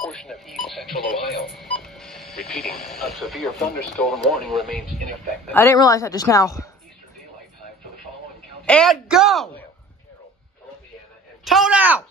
portion of east central Ohio. Repeating, a severe thunderstorm warning remains in effect. I didn't realize that just now. Eastern daylight time for the following counties. And go! Tone out!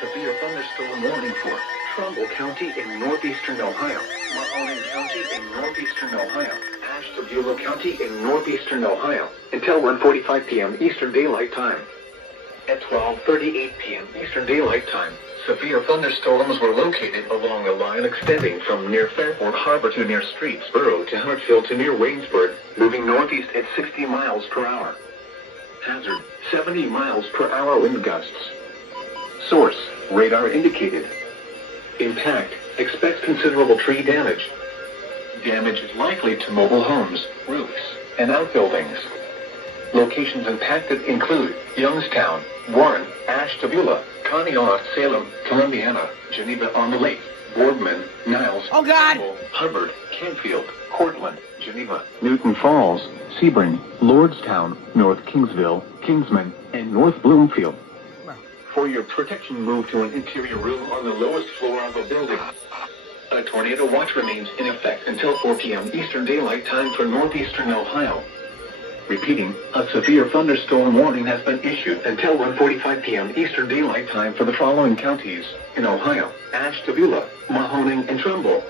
Severe thunderstorm warning for Trumbull County in northeastern Ohio, Mahoning County in northeastern Ohio, Ashtabula County in northeastern Ohio, until 1:45 p.m. Eastern Daylight Time. At 12:38 p.m. Eastern Daylight Time, severe thunderstorms were located along a line extending from near Fairport Harbor to near Streetsboro to Hartsville to near Waynesburg, moving northeast at 60 miles per hour. Hazard, 70 miles per hour wind gusts. Source, radar indicated. Impact, expect considerable tree damage. Damage is likely to mobile homes, roofs, and outbuildings. Locations impacted include Youngstown, Warren, Ashtabula, Conneaut, Salem, Columbiana, Geneva-on-the-Lake, Boardman, Niles, Oh, God! Hubbard, Canfield, Cortland, Geneva, Newton Falls, Sebring, Lordstown, North Kingsville, Kingsman, and North Bloomfield. For your protection, move to an interior room on the lowest floor of the building. A tornado watch remains in effect until 4 p.m. Eastern Daylight Time for northeastern Ohio. Repeating, a severe thunderstorm warning has been issued until 1:45 p.m. Eastern Daylight Time for the following counties in Ohio: Ashtabula, Mahoning, and Trumbull.